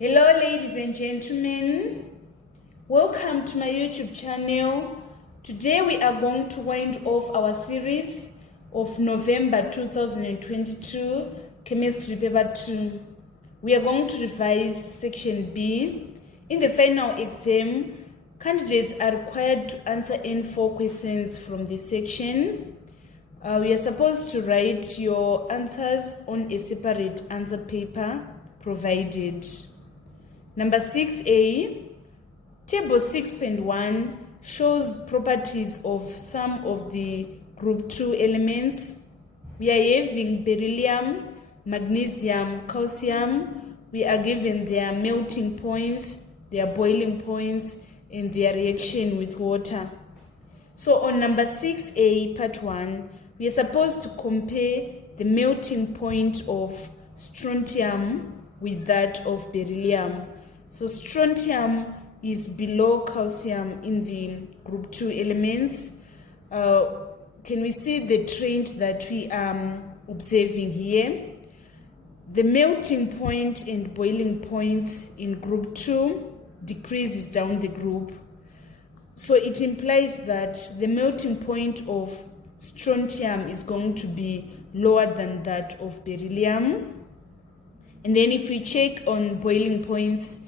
Hello ladies and gentlemen, welcome to my YouTube channel. Today we are going to wind off our series of November 2022 Chemistry Paper 2. We are going to revise Section B. In the final exam, candidates are required to answer N4 questions from this section. We are supposed to write your answers on a separate answer paper provided. Number 6A, Table 6.1 shows properties of some of the Group 2 elements. We are having beryllium, magnesium, calcium. We are given their melting points, their boiling points, and their reaction with water. So on number 6A, part 1, we are supposed to compare the melting point of strontium with that of beryllium. So strontium is below calcium in the group 2 elements. Can we see the trend that we are observing here? The melting point and boiling points in group 2 decreases down the group. So it implies that the melting point of strontium is going to be lower than that of beryllium. And then if we check on boiling points,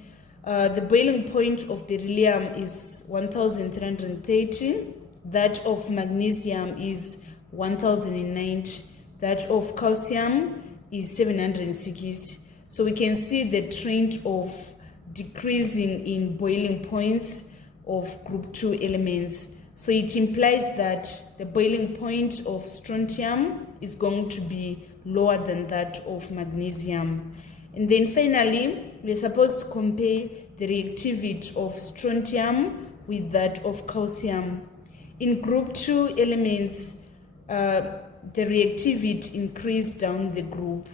the boiling point of beryllium is 1330, that of magnesium is 1090, that of calcium is 760. So we can see the trend of decreasing in boiling points of group 2 elements. So it implies that the boiling point of strontium is going to be lower than that of magnesium. And then finally, we're supposed to compare the reactivity of strontium with that of calcium. In group 2 elements, the reactivity increased down the group.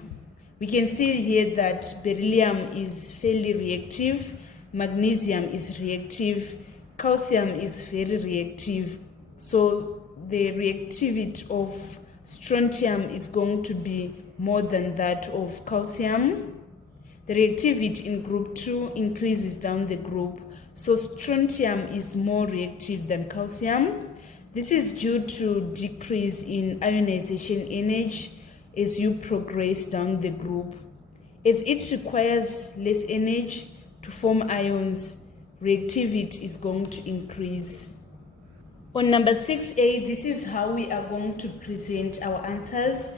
We can see here that beryllium is fairly reactive, magnesium is reactive, calcium is very reactive. So the reactivity of strontium is going to be more than that of calcium. The reactivity in group 2 increases down the group. So strontium is more reactive than calcium. This is due to decrease in ionization energy as you progress down the group. As it requires less energy to form ions, reactivity is going to increase. On number 6A, this is how we are going to present our answers.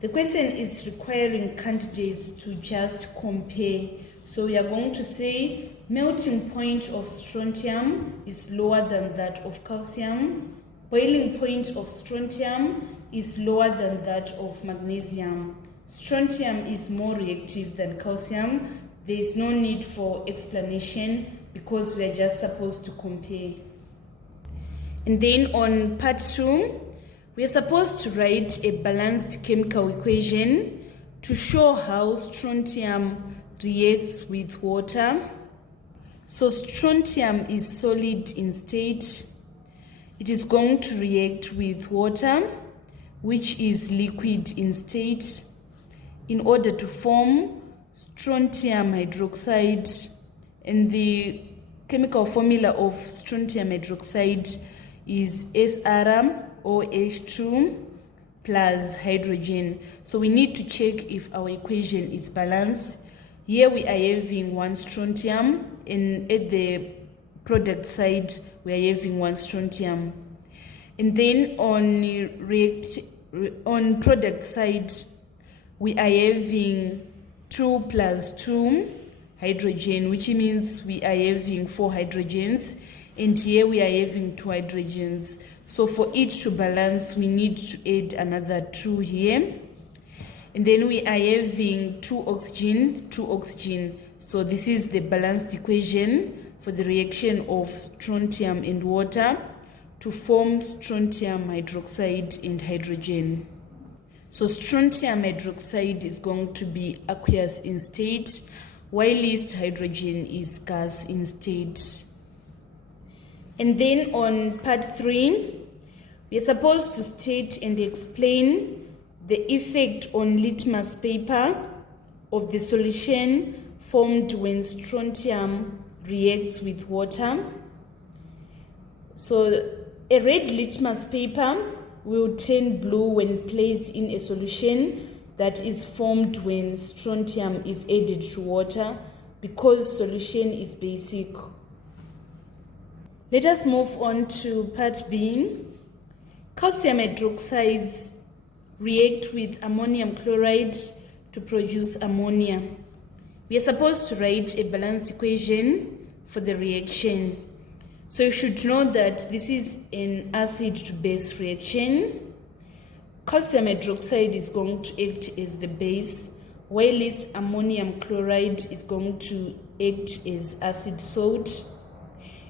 The question is requiring candidates to just compare. So we are going to say melting point of strontium is lower than that of calcium. Boiling point of strontium is lower than that of magnesium. Strontium is more reactive than calcium. There is no need for explanation because we are just supposed to compare. And then on part 2, we are supposed to write a balanced chemical equation to show how strontium reacts with water. So strontium is solid in state. It is going to react with water, which is liquid in state, in order to form strontium hydroxide. And the chemical formula of strontium hydroxide is SrOH2 plus hydrogen. So we need to check if our equation is balanced. Here we are having 1 strontium, and at the product side we are having 1 strontium. And then on product side we are having 2 plus 2 hydrogen, which means we are having 4 hydrogens, and here we are having 2 hydrogens. So for it to balance, we need to add another 2 here. And then we are having 2 oxygen, 2 oxygen. So this is the balanced equation for the reaction of strontium and water to form strontium hydroxide and hydrogen. So strontium hydroxide is going to be aqueous in state, whilst hydrogen is gas in state. And then on part 3, we are supposed to state and explain the effect on litmus paper of the solution formed when strontium reacts with water. So a red litmus paper will turn blue when placed in a solution that is formed when strontium is added to water, because solution is basic. Let us move on to part B. Calcium hydroxides react with ammonium chloride to produce ammonia. We are supposed to write a balanced equation for the reaction. So you should know that this is an acid to base reaction. Calcium hydroxide is going to act as the base, while this ammonium chloride is going to act as acid salt.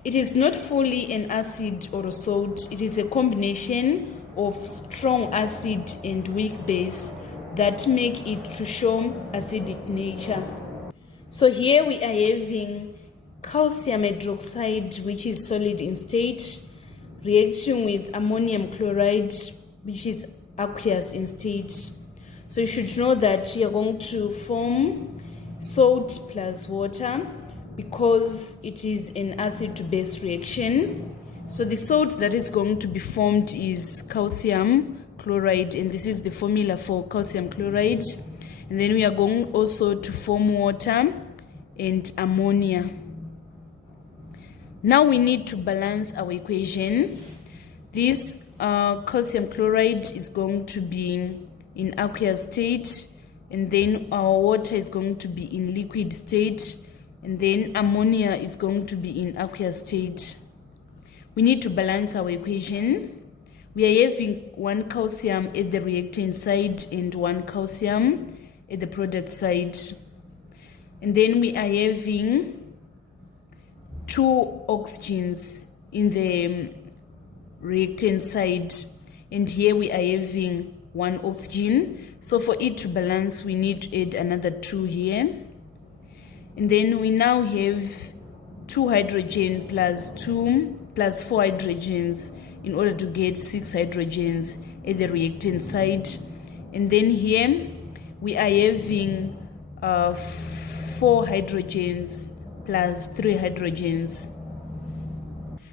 It is not fully an acid or a salt. It is a combination of strong acid and weak base that make it to show acidic nature. So here we are having calcium hydroxide, which is solid in state, reacting with ammonium chloride, which is aqueous in state. So you should know that you are going to form salt plus water because it is an acid to base reaction. So the salt that is going to be formed is calcium chloride, and this is the formula for calcium chloride. And then we are going also to form water and ammonia. Now we need to balance our equation. This calcium chloride is going to be in aqueous state, and then our water is going to be in liquid state, and then ammonia is going to be in aqueous state. We need to balance our equation. We are having one calcium at the reactant side and one calcium at the product side. And then we are having 2 oxygens in the reactant side, and here we are having 1 oxygen. So for it to balance, we need to add another 2 here. And then we now have 2 hydrogen plus 4 hydrogens in order to get 6 hydrogens at the reactant side. And then here we are having 4 hydrogens plus 3 hydrogens.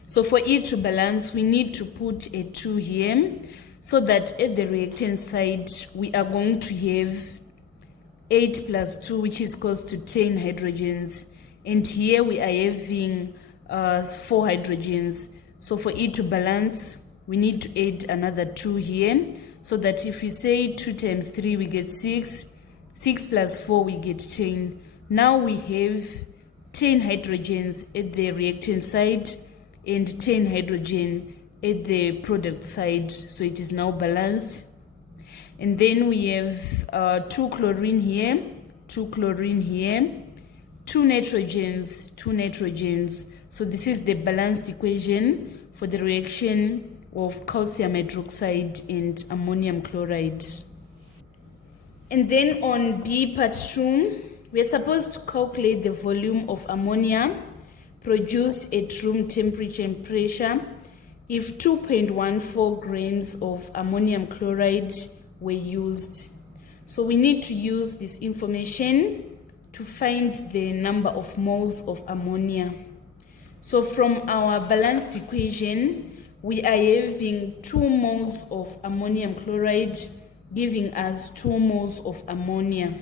So for it to balance, we need to put a 2 here, so that at the reactant side, we are going to have 8 plus 2, which is equals to 10 hydrogens. And here we are having 4 hydrogens. So for it to balance, we need to add another 2 here, so that if we say 2 times 3, we get 6. 6 plus 4, we get 10. Now we have 10 hydrogens at the reactant side and 10 hydrogen at the product side. So it is now balanced. And then we have 2 chlorine here, 2 chlorine here, 2 nitrogens, 2 nitrogens. So this is the balanced equation for the reaction of calcium hydroxide and ammonium chloride. And then on B part 2, we are supposed to calculate the volume of ammonia produced at room temperature and pressure if 2.14 grams of ammonium chloride were used. So we need to use this information to find the number of moles of ammonia. So from our balanced equation, we are having 2 moles of ammonium chloride giving us 2 moles of ammonia.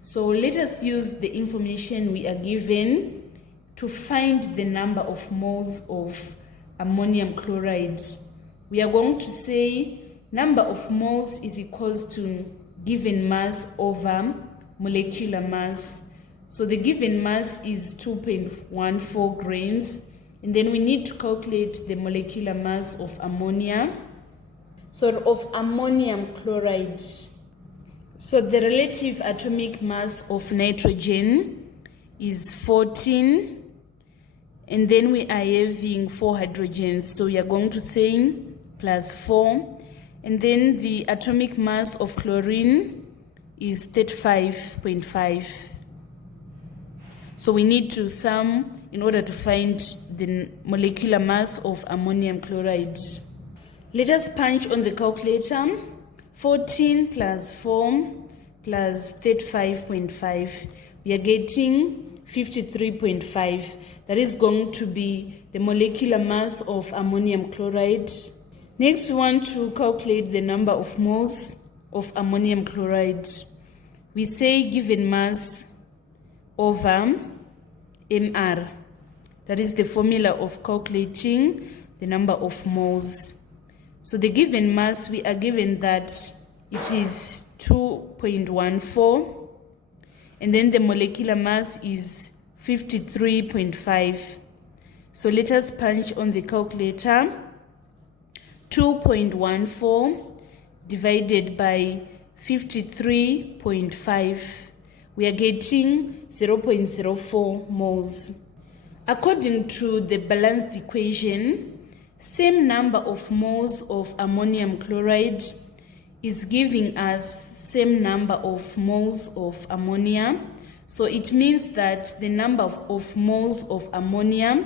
So let us use the information we are given to find the number of moles of ammonium chloride. We are going to say number of moles is equals to given mass over molecular mass. So the given mass is 2.14 grams, and then we need to calculate the molecular mass of ammonia, of ammonium chloride. So the relative atomic mass of nitrogen is 14, and then we are having 4 hydrogens, so we are going to say plus 4, and then the atomic mass of chlorine is 35.5. So we need to sum in order to find the molecular mass of ammonium chloride. Let us punch on the calculator. 14 plus 4 plus 35.5. we are getting 53.5. That is going to be the molecular mass of ammonium chloride. Next, we want to calculate the number of moles of ammonium chloride. We say given mass over mR. That is the formula of calculating the number of moles. So the given mass, we are given that it is 2.14, and then the molecular mass is 53.5. So let us punch on the calculator. 2.14 divided by 53.5. We are getting 0.04 moles. According to the balanced equation, same number of moles of ammonium chloride is giving us same number of moles of ammonia. So it means that the number of moles of ammonia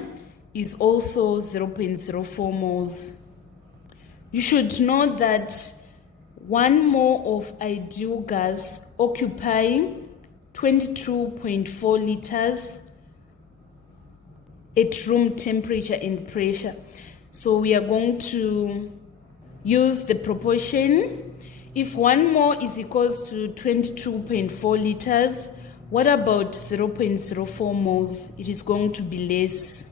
is also 0.04 moles. You should know that 1 mole of ideal gas occupying 22.4 liters at room temperature and pressure. So we are going to use the proportion. If 1 mole is equals to 22.4 liters, what about 0.04 moles? It is going to be less.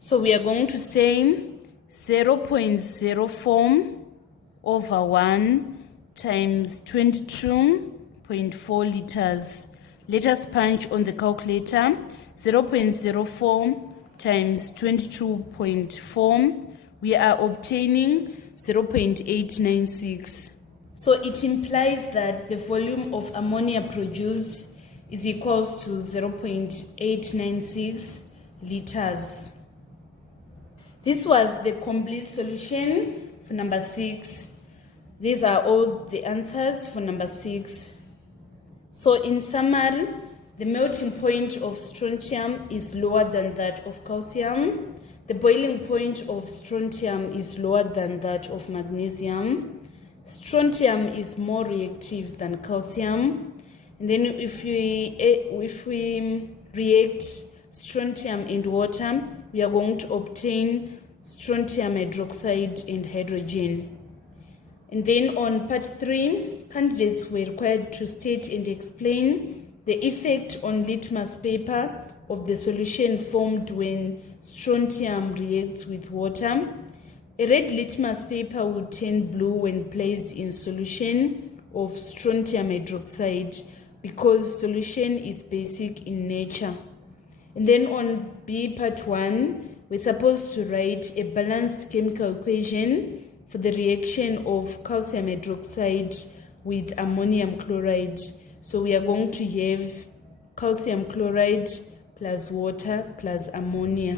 So we are going to say 0.04 over 1 times 22.4 liters. Let us punch on the calculator. 0.04 times 22.4, we are obtaining 0.896. So it implies that the volume of ammonia produced is equals to 0.896 liters. This was the complete solution for number 6. These are all the answers for number 6. So in summary, the melting point of strontium is lower than that of calcium. The boiling point of strontium is lower than that of magnesium. Strontium is more reactive than calcium. And then if we react strontium and water, we are going to obtain strontium hydroxide and hydrogen. And then on part 3, candidates were required to state and explain the effect on litmus paper of the solution formed when strontium reacts with water. A red litmus paper will turn blue when placed in solution of strontium hydroxide because solution is basic in nature. And then on B part 1, we're supposed to write a balanced chemical equation for the reaction of calcium hydroxide with ammonium chloride. So we are going to have calcium chloride plus water plus ammonia.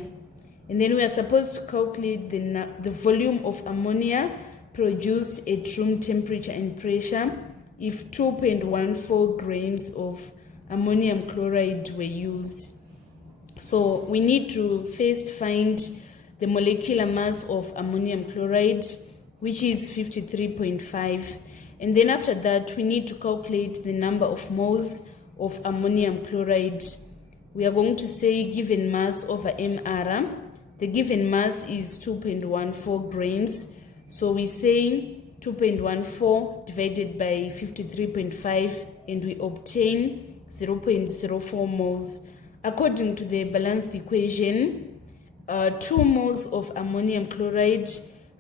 And then we are supposed to calculate the volume of ammonia produced at room temperature and pressure if 2.14 grains of ammonium chloride were used. So we need to first find the molecular mass of ammonium chloride, which is 53.5. And then after that, we need to calculate the number of moles of ammonium chloride. We are going to say given mass over mR. The given mass is 2.14 grams. So we say 2.14 divided by 53.5 and we obtain 0.04 moles. According to the balanced equation, 2 moles of ammonium chloride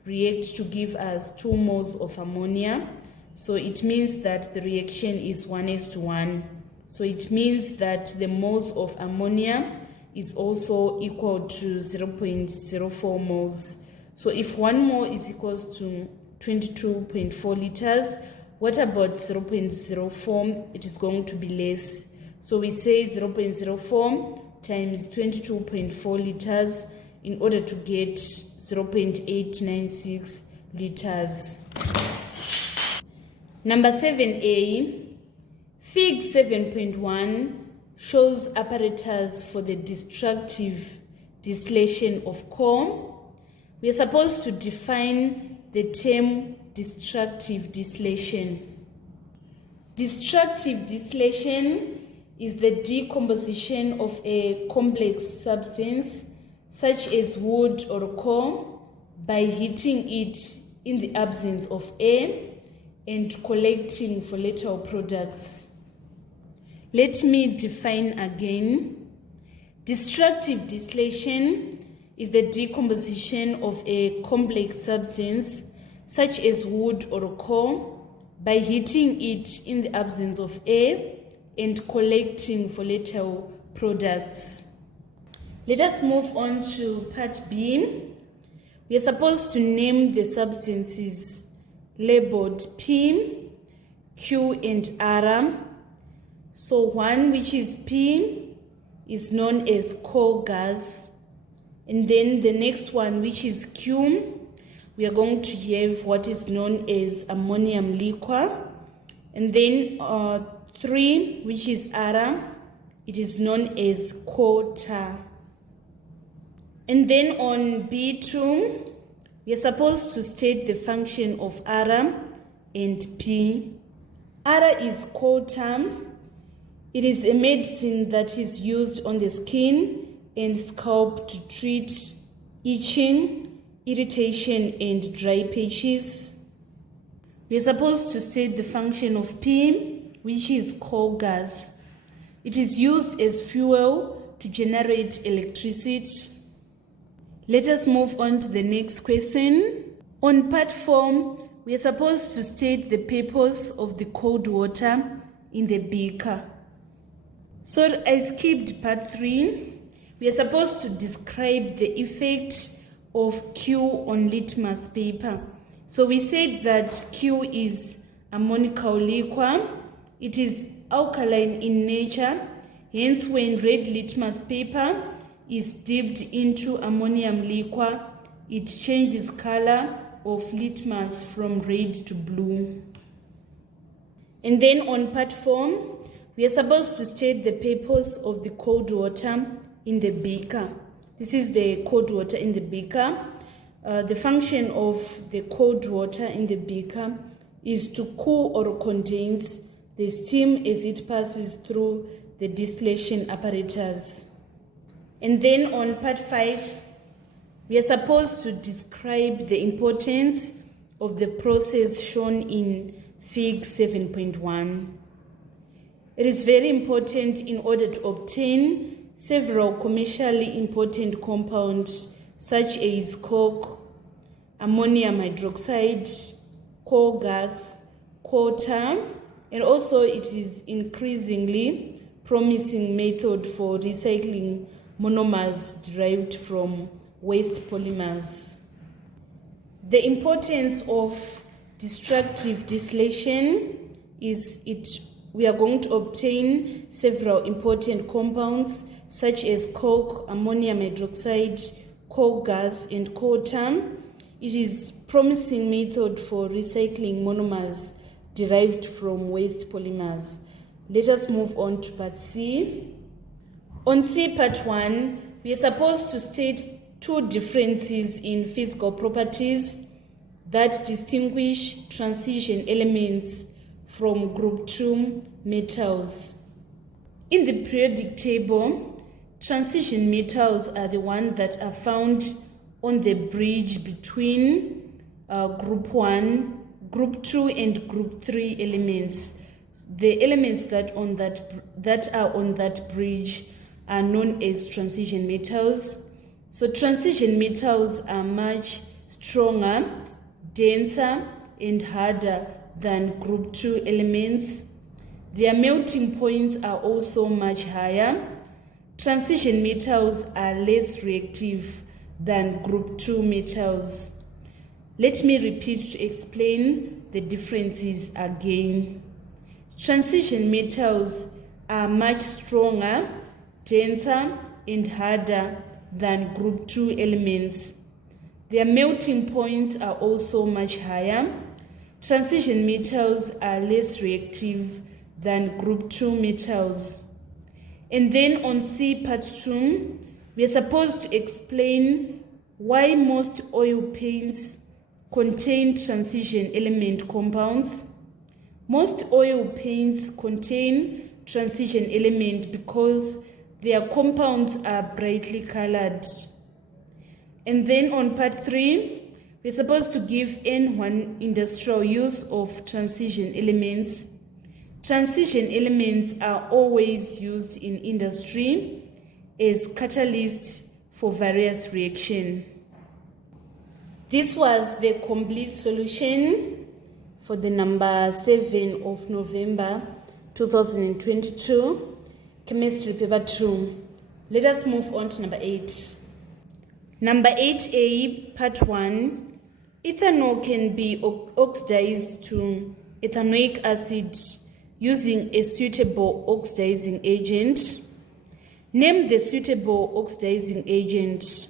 react to give us 2 moles of ammonia. So it means that the reaction is 1:1. So it means that the moles of ammonia is also equal to 0.04 moles. So if 1 mole is equals to 22.4 liters, what about 0.04? It is going to be less. So we say 0.04 times 22.4 liters in order to get 0.896 liters. Number 7A, Fig 7.1 shows apparatus for the destructive distillation of coal. We are supposed to define the term destructive distillation. Destructive distillation is the decomposition of a complex substance such as wood or coal by heating it in the absence of air and collecting volatile products. Let me define again. Destructive distillation is the decomposition of a complex substance such as wood or coal by heating it in the absence of air and collecting volatile products. Let us move on to part B. We are supposed to name the substances labeled P, Q, and R. So one, which is P, is known as coal gas. And then the next one, which is Q, we are going to have what is known as ammonium liquor. And then 3, which is R, it is known as coal tar. And then on B2, we are supposed to state the function of R and P. R is coal tar. It is a medicine that is used on the skin and scalp to treat itching, irritation, and dry patches. We are supposed to state the function of P, which is coal gas. It is used as fuel to generate electricity. Let us move on to the next question. On part 4, we are supposed to state the purpose of the cold water in the beaker. So I skipped part 3. We are supposed to describe the effect of Q on litmus paper. So we said that Q is ammonical liquor. It is alkaline in nature. Hence, when red litmus paper is dipped into ammonium liquor, it changes color of litmus from red to blue. And then on part 4, we are supposed to state the purpose of the cold water in the beaker. This is the cold water in the beaker. The function of the cold water in the beaker is to cool or condense the steam as it passes through the distillation apparatus. And then on part 5, we are supposed to describe the importance of the process shown in Fig 7.1. It is very important in order to obtain several commercially important compounds such as coke, ammonium hydroxide, coal gas, coal tar, and also it is increasingly promising method for recycling monomers derived from waste polymers. The importance of destructive distillation is we are going to obtain several important compounds such as coke, ammonium hydroxide, coal gas, and coal tar. It is promising method for recycling monomers derived from waste polymers. Let us move on to part C. On C part 1, we are supposed to state 2 differences in physical properties that distinguish transition elements from group 2 metals. In the periodic table, transition metals are the ones that are found on the bridge between group 1, group 2, and group 3 elements. The elements that are on that bridge are known as transition metals. So transition metals are much stronger, denser, and harder than group 2 elements. Their melting points are also much higher. Transition metals are less reactive than group 2 metals. Let me repeat to explain the differences again. Transition metals are much stronger, denser, and harder than group 2 elements. Their melting points are also much higher. Transition metals are less reactive than group 2 metals. And then on C part 2, we are supposed to explain why most oil paints contain transition element compounds. Most oil paints contain transition element because their compounds are brightly colored. And then on part 3, we're supposed to give N1 industrial use of transition elements. Transition elements are always used in industry as catalysts for various reactions. This was the complete solution for the number 7 of November 2022, chemistry paper 2. Let us move on to number 8. Number 8A, part 1. Ethanol can be oxidized to ethanoic acid using a suitable oxidizing agent. Name the suitable oxidizing agent.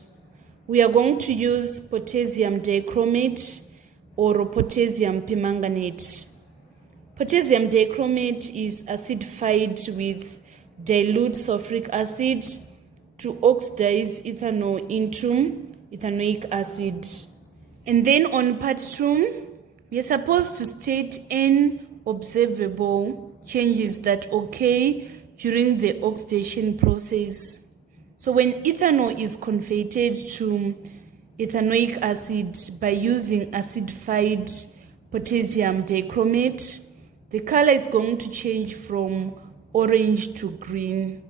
We are going to use potassium dichromate or potassium permanganate. Potassium dichromate is acidified with dilute sulfuric acid to oxidize ethanol into ethanoic acid. And then on part 2, we are supposed to state n observable changes that occur during the oxidation process. So when ethanol is converted to ethanoic acid by using acidified potassium dichromate, the color is going to change from orange to green.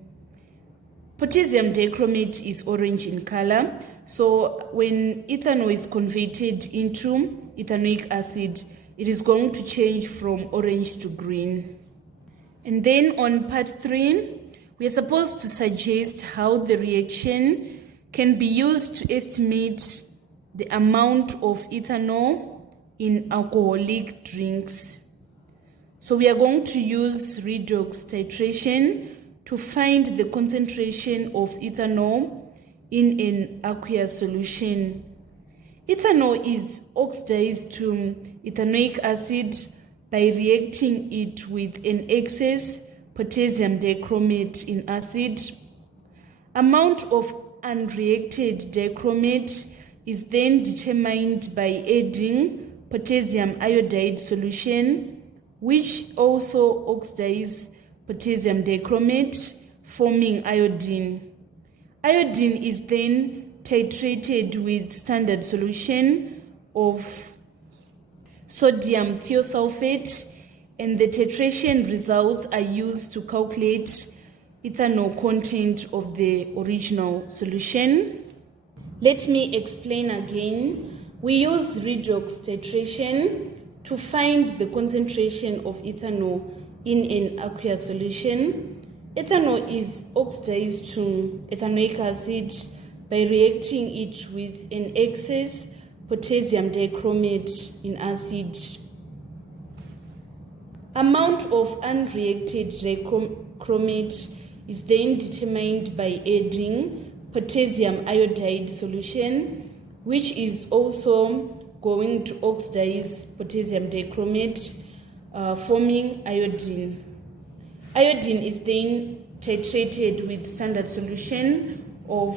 Potassium dichromate is orange in color, so when ethanol is converted into ethanoic acid, it is going to change from orange to green. And then on part 3, we are supposed to suggest how the reaction can be used to estimate the amount of ethanol in alcoholic drinks. So we are going to use redox titration to find the concentration of ethanol in an aqueous solution. Ethanol is oxidized to ethanoic acid by reacting it with an excess potassium dichromate in acid. Amount of unreacted dichromate is then determined by adding potassium iodide solution, which also oxidizes potassium dichromate, forming iodine. Iodine is then titrated with standard solution of sodium thiosulfate, and the titration results are used to calculate ethanol content of the original solution. Let me explain again. We use redox titration to find the concentration of ethanol in an aqueous solution. Ethanol is oxidized to ethanoic acid by reacting it with an excess potassium dichromate in acid. Amount of unreacted dichromate is then determined by adding potassium iodide solution, which is also going to oxidize potassium dichromate, forming iodine. Iodine is then titrated with standard solution of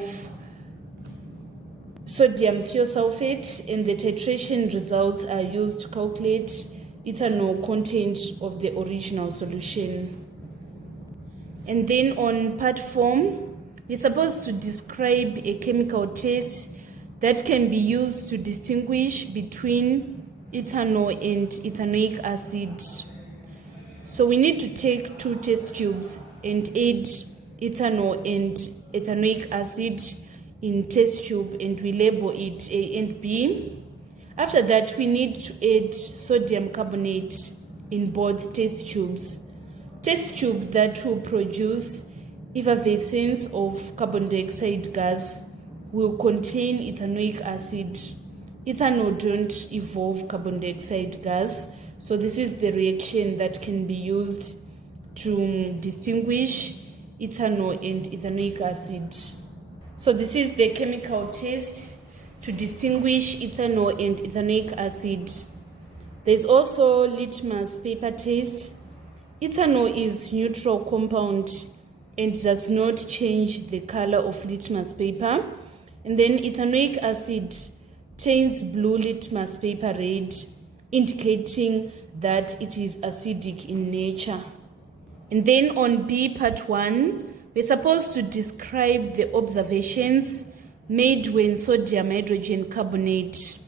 sodium thiosulfate, and the titration results are used to calculate ethanol content of the original solution. And then on part 4, we're supposed to describe a chemical test that can be used to distinguish between ethanol and ethanoic acid. So we need to take 2 test tubes and add ethanol and ethanoic acid in test tube, and we label it A and B. After that, we need to add sodium carbonate in both test tubes. Test tube that will produce effervescence of carbon dioxide gas will contain ethanoic acid. Ethanol don't evolve carbon dioxide gas, so this is the reaction that can be used to distinguish ethanol and ethanoic acid. So this is the chemical test to distinguish ethanol and ethanoic acid. There's also litmus paper test. Ethanol is neutral compound and does not change the color of litmus paper. And then ethanoic acid turns blue litmus paper red, indicating that it is acidic in nature. And then on B, part 1, we're supposed to describe the observations made when sodium hydrogen carbonate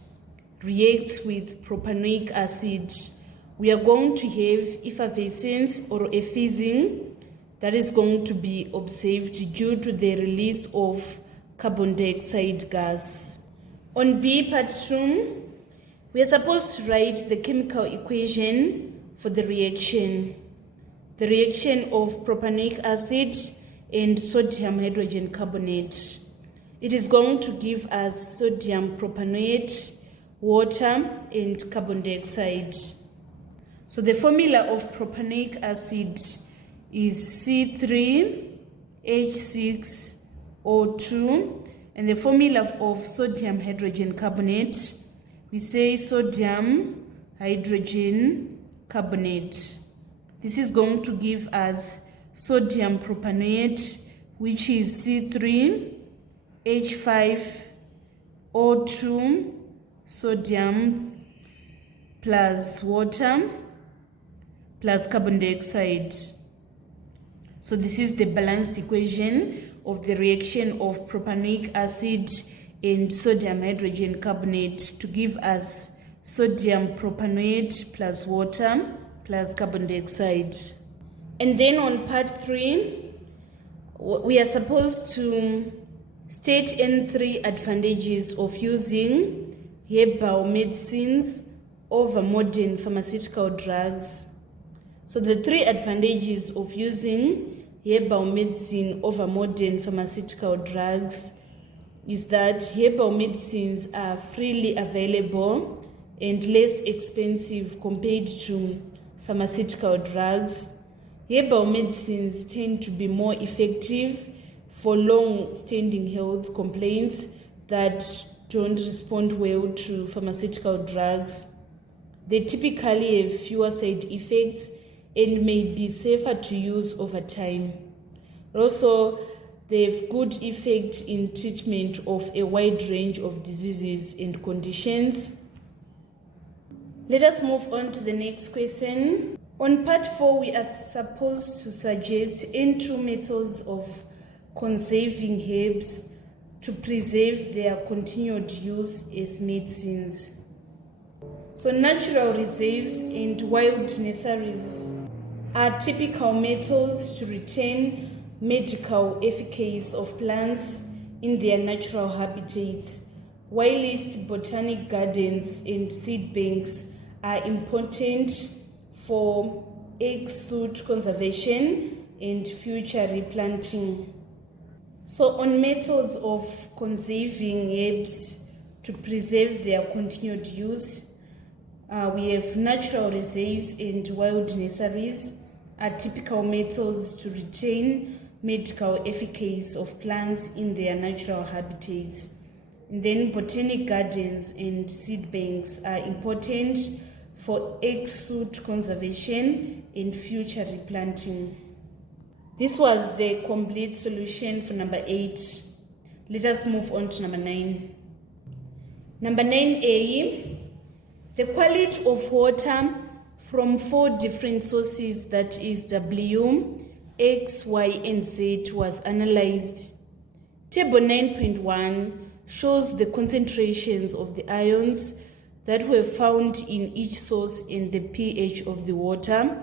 reacts with propanoic acid. We are going to have effervescence or a fizzing that is going to be observed due to the release of carbon dioxide gas. On B, part 2, we are supposed to write the chemical equation for the reaction. The reaction of propanoic acid and sodium hydrogen carbonate. It is going to give us sodium propanoate, water, and carbon dioxide. So the formula of propanoic acid is C3H6O2, and the formula of sodium hydrogen carbonate, we say sodium hydrogen carbonate. This is going to give us sodium propanoate, which is C3H5O2 sodium plus water plus carbon dioxide. So this is the balanced equation of the reaction of propanoic acid and sodium hydrogen carbonate to give us sodium propanoate plus water plus carbon dioxide. And then on part 3, we are supposed to state any 3 advantages of using herbal medicines over modern pharmaceutical drugs. So the 3 advantages of using herbal medicine over modern pharmaceutical drugs is that herbal medicines are freely available and less expensive compared to pharmaceutical drugs. Herbal medicines tend to be more effective for long-standing health complaints that don't respond well to pharmaceutical drugs. They typically have fewer side effects and may be safer to use over time. Also, they have good effect in treatment of a wide range of diseases and conditions. Let us move on to the next question. On part 4, we are supposed to suggest any 2 methods of conserving herbs to preserve their continued use as medicines. So natural reserves and wild nurseries are typical methods to retain medical efficacy of plants in their natural habitats, whilst botanic gardens and seed banks are important for egg suit conservation and future replanting. So on methods of conserving herbs to preserve their continued use, we have natural reserves and wild nurseries are typical methods to retain medical efficacy of plants in their natural habitats. And then botanic gardens and seed banks are important for egg suit conservation and future replanting. This was the complete solution for number 8. Let us move on to number 9. Number 9A, the quality of water from 4 different sources, that is W, X, Y, and Z, was analyzed. Table 9.1 shows the concentrations of the ions that were found in each source and the pH of the water.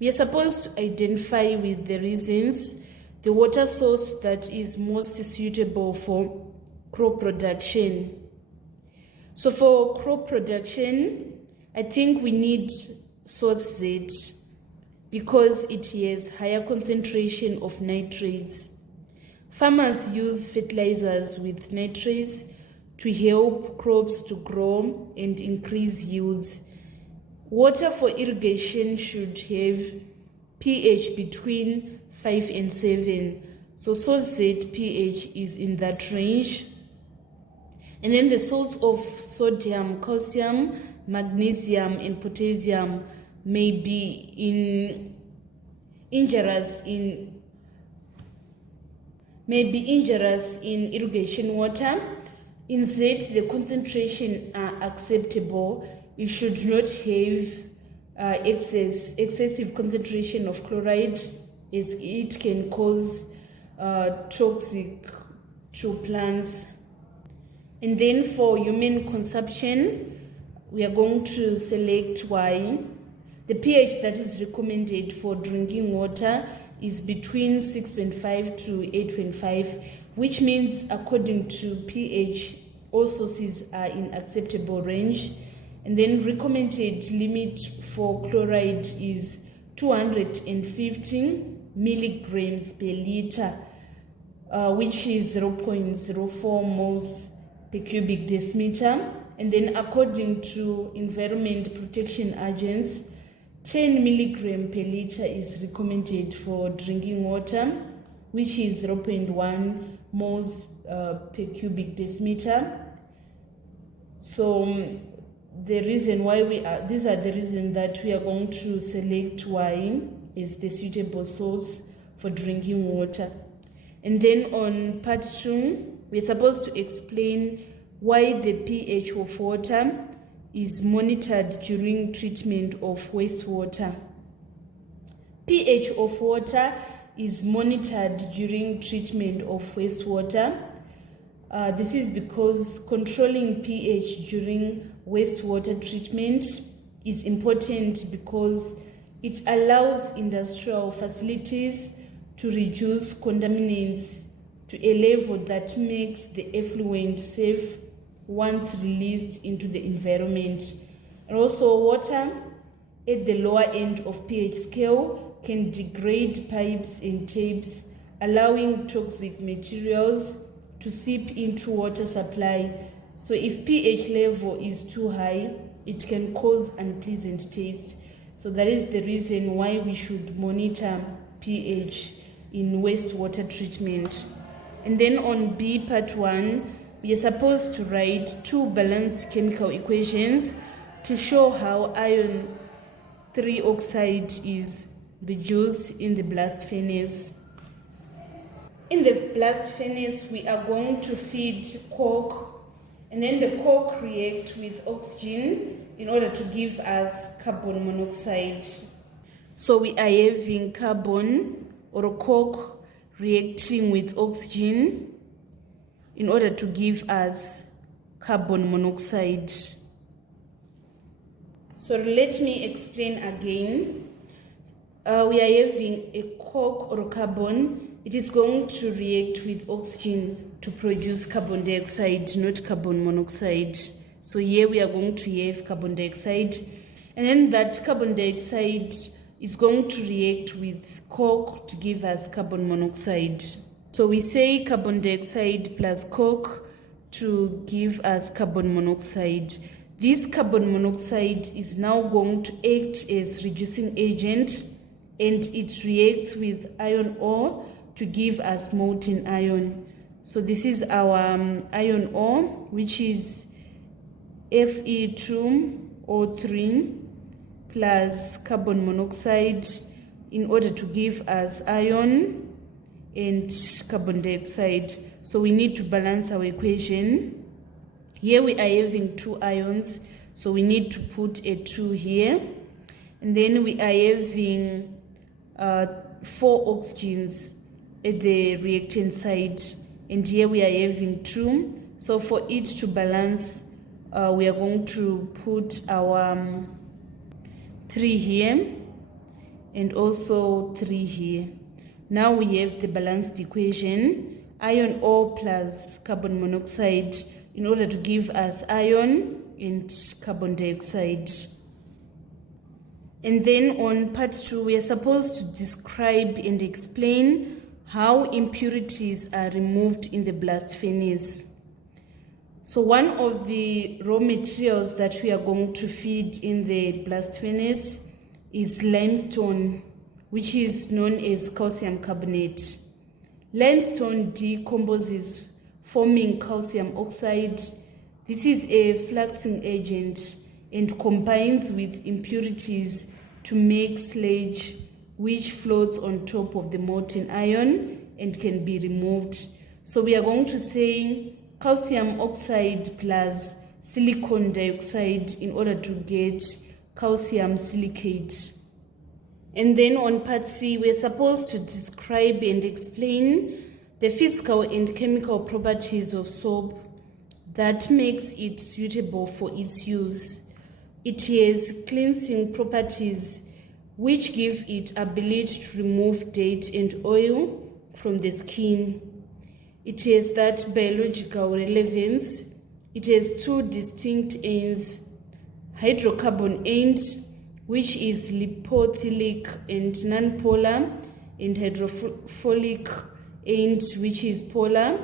We are supposed to identify with the reasons the water source that is most suitable for crop production. So for crop production, I think we need source Z because it has higher concentration of nitrates. Farmers use fertilizers with nitrates to help crops to grow and increase yields. Water for irrigation should have pH between 5 and 7. So source Z pH is in that range. And then the salts of sodium, calcium, magnesium, and potassium may be injurious in irrigation water. In Z, the concentration are acceptable. It should not have excessive concentration of chloride, as it can cause toxic to plants. And then for human consumption, we are going to select Y. The pH that is recommended for drinking water is between 6.5 to 8.5, which means according to pH, all sources are in acceptable range. And then recommended limit for chloride is 250 milligrams per liter, which is 0.04 moles per cubic decimeter. And then according to Environment Protection Agency, 10 milligram per liter is recommended for drinking water, which is 0.1 moles per cubic decimeter. So the reason why these are the reasons that we are going to select Y as the suitable source for drinking water. And then on part 2, we're supposed to explain why the pH of water is monitored during treatment of wastewater. pH of water is monitored during treatment of wastewater. This is because controlling pH during wastewater treatment is important because it allows industrial facilities to reduce contaminants to a level that makes the effluent safe once released into the environment. And also water at the lower end of pH scale can degrade pipes and tapes, allowing toxic materials to seep into water supply. So if pH level is too high, it can cause unpleasant taste. So that is the reason why we should monitor pH in wastewater treatment. And then on B part 1, we are supposed to write 2 balanced chemical equations to show how iron 3 oxide is reduced in the blast furnace. In the blast furnace, we are going to feed coke, and then the coke react with oxygen in order to give us carbon monoxide. So we are having carbon or coke reacting with oxygen in order to give us carbon monoxide. So let me explain again. We are having a coke or carbon. It is going to react with oxygen to produce carbon dioxide, not carbon monoxide. So here we are going to have carbon dioxide, and then that carbon dioxide is going to react with coke to give us carbon monoxide. So we say carbon dioxide plus coke to give us carbon monoxide. This carbon monoxide is now going to act as reducing agent, and it reacts with iron ore to give us molten iron. So this is our iron ore, which is Fe2O3 plus carbon monoxide in order to give us iron and carbon dioxide. So we need to balance our equation. Here we are having 2 ions, so we need to put a 2 here. And then we are having 4 oxygens at the reactant side, and here we are having 2. So for it to balance, we are going to put our 3 here and also 3 here. Now we have the balanced equation, iron ore plus carbon monoxide in order to give us iron and carbon dioxide. And then on part 2, we are supposed to describe and explain how impurities are removed in the blast furnace. So one of the raw materials that we are going to feed in the blast furnace is limestone, which is known as calcium carbonate. Limestone decomposes, forming calcium oxide. This is a fluxing agent and combines with impurities to make sludge, which floats on top of the molten iron and can be removed. So we are going to say calcium oxide plus silicon dioxide in order to get calcium silicate. And then on part C, we're supposed to describe and explain the physical and chemical properties of soap that makes it suitable for its use. It has cleansing properties which give it ability to remove dirt and oil from the skin. It has that biological relevance. It has two distinct ends: hydrocarbon end, which is lipophilic and nonpolar, and hydrophilic end, which is polar.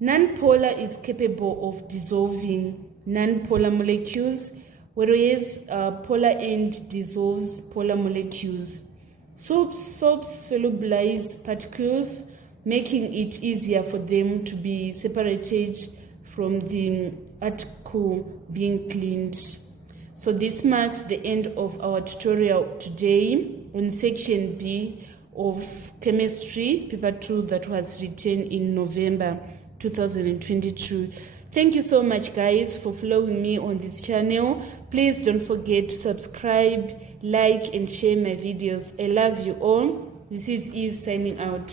Nonpolar is capable of dissolving nonpolar molecules, whereas polar end dissolves polar molecules. Soaps solubilize particles, making it easier for them to be separated from the article being cleaned. So this marks the end of our tutorial today on section B of chemistry, paper 2, that was written in November 2022. Thank you so much, guys, for following me on this channel. Please don't forget to subscribe, like, and share my videos. I love you all. This is Eve signing out.